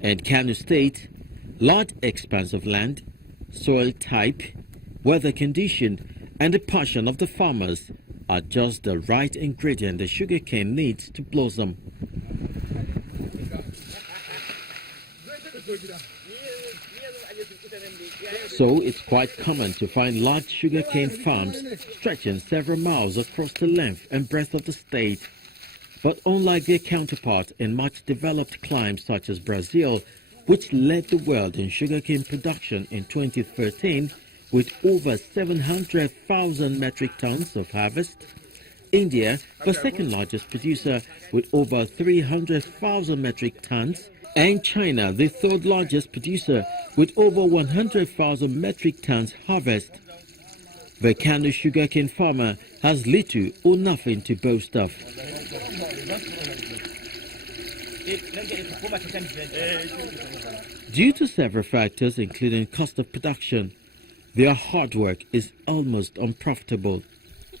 In Kano State, large expanse of land, soil type, weather condition, and the passion of the farmers are just the right ingredient the sugarcane needs to blossom. So it's quite common to find large sugarcane farms stretching several miles across the length and breadth of the state. But unlike their counterparts in much developed climes such as Brazil, which led the world in sugarcane production in 2013 with over 700,000 metric tons of harvest, India, the second largest producer with over 300,000 metric tons, and China, the third largest producer with over 100,000 metric tons harvest. The Kano sugarcane farmer has little or nothing to boast of. Due to several factors, including cost of production, their hard work is almost unprofitable.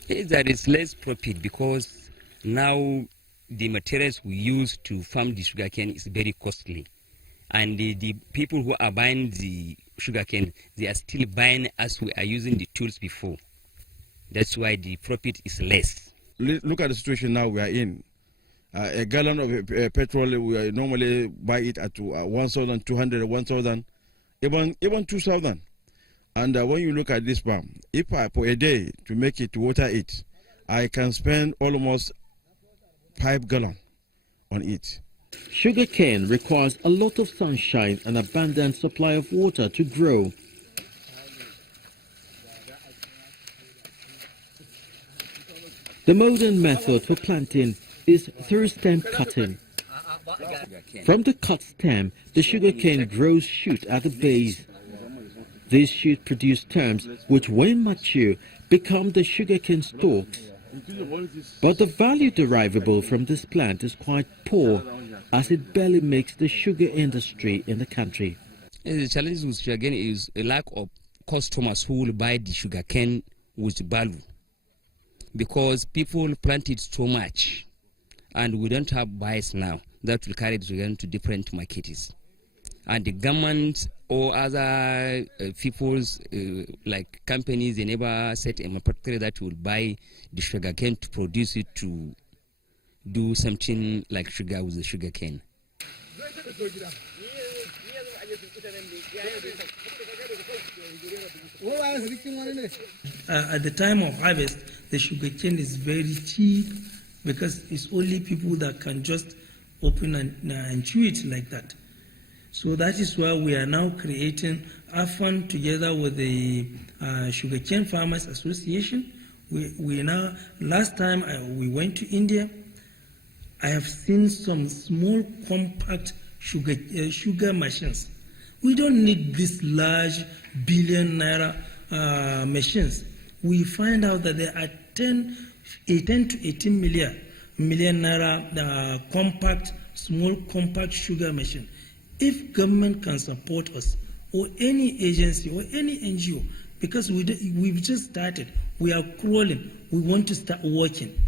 There is less profit because now the materials we use to farm the sugarcane is very costly. And the people who are buying the sugarcane, they are still buying as we are using the tools before. That's why the profit is less. Look at the situation now we are in. A gallon of petrol, we normally buy it at 1,200, 1,000, even 2,000. And when you look at this farm, if I for a day to make it, to water it, I can spend almost 5 gallons on it. Sugarcane requires a lot of sunshine and abundant supply of water to grow. The modern method for planting is through stem cutting. From the cut stem, the sugarcane grows shoot at the base. These shoot produce stems which, when mature, become the sugarcane stalks. But the value derivable from this plant is quite poor, as it barely makes the sugar industry in the country. The challenge with sugarcane is a lack of customers who will buy the sugarcane with value, because people plant it so much and we don't have buyers now that will carry the sugarcane to different markets. And the government or other people's like companies, they never set a manufacturer that will buy the sugarcane to produce it to do something like sugar with the sugarcane. At the time of harvest, the sugarcane is very cheap because it's only people that can just open and chew it like that. So that is why we are now creating a fund together with the Sugarcane Farmers Association. We now, last time we went to India, I have seen some small compact sugar machines. We don't need these large billion naira machines. We find out that there are 10 to 18 million naira small compact sugar machine. If government can support us, or any agency or any NGO, because we've just started, we are crawling, we want to start working.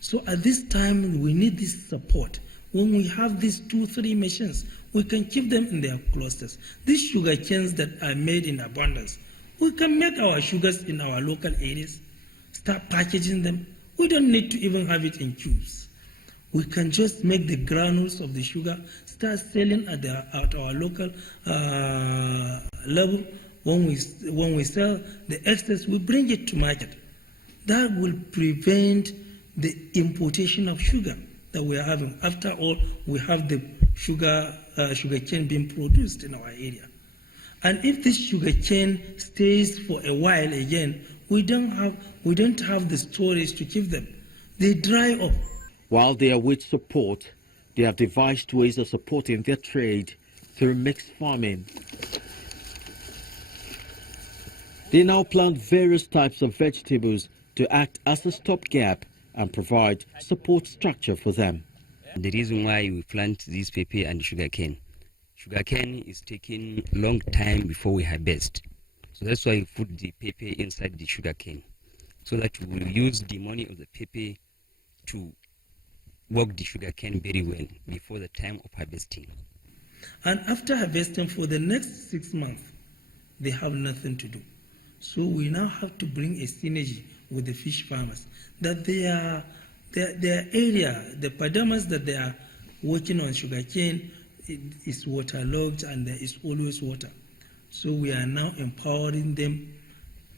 So at this time, we need this support. When we have these 2-3 machines, we can keep them in their clusters. These sugar canes that are made in abundance, we can make our sugars in our local areas, start packaging them. We don't need to even have it in cubes. We can just make the granules of the sugar, start selling at our local level. When we sell the excess, we bring it to market. That will prevent the importation of sugar that we are having. After all, we have the sugar cane being produced in our area. And if this sugar cane stays for a while again, we don't have the storage to keep them. They dry up. While they are with support, they have devised ways of supporting their trade through mixed farming. They now plant various types of vegetables to act as a stopgap and provide support structure for them. The reason why we plant this pepper and sugarcane is taking a long time before we harvest. So that's why we put the pepper inside the sugarcane, so that we will use the money of the pepper to work the sugarcane very well before the time of harvesting. And after harvesting for the next 6 months, they have nothing to do. So we now have to bring a synergy with the fish farmers, that their area, the padamas that they are working on sugarcane is waterlogged and there is always water. So we are now empowering them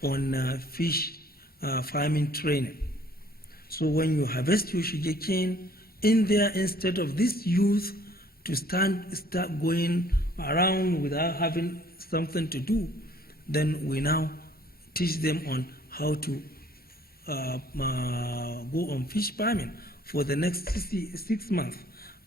on fish farming training. So when you harvest your sugarcane in there, instead of this youth to start going around without having something to do, then we now teach them on how to go on fish farming for the next 6 months.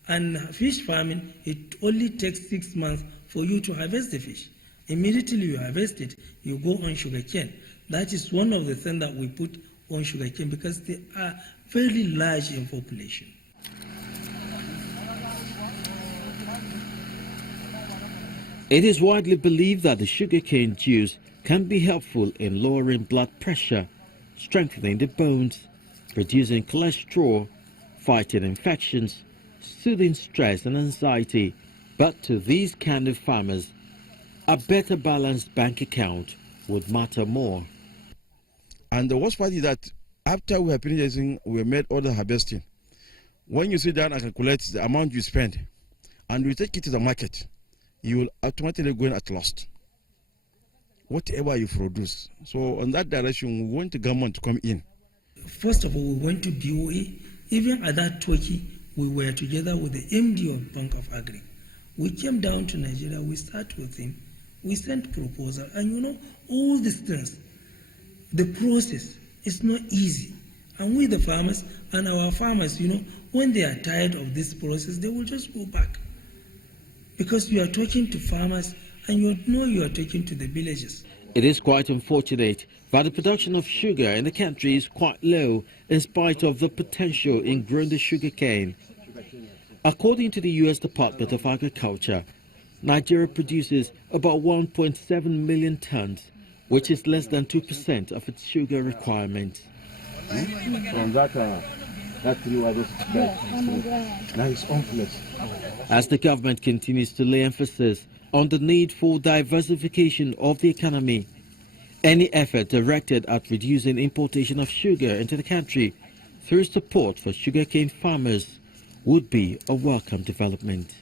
And fish farming, it only takes 6 months for you to harvest the fish. Immediately you harvest it, you go on sugarcane. That is one of the things that we put on sugarcane because they are very large in population. It is widely believed that the sugarcane juice can be helpful in lowering blood pressure, strengthening the bones, reducing cholesterol, fighting infections, soothing stress and anxiety. But to these kind of farmers, a better balanced bank account would matter more. And the worst part is that after we have finished using, we made all the harvesting. When you sit down and calculate the amount you spend, and you take it to the market, you will automatically go in at loss. Whatever you produce. So on that direction, we want the government to come in. First of all, we went to BOA. Even at that Turkey, we were together with the MD of Bank of Agri. We came down to Nigeria, we sat with him, we sent proposal, and all these things, the process is not easy. And we the farmers and our farmers, when they are tired of this process, they will just go back. Because you are talking to farmers and you are talking to the villagers. It is quite unfortunate that the production of sugar in the country is quite low in spite of the potential in growing the sugarcane. According to the U.S. Department of Agriculture, Nigeria produces about 1.7 million tons, which is less than 2% of its sugar requirement. From that nice conflict. As the government continues to lay emphasis on the need for diversification of the economy, any effort directed at reducing importation of sugar into the country through support for sugarcane farmers would be a welcome development.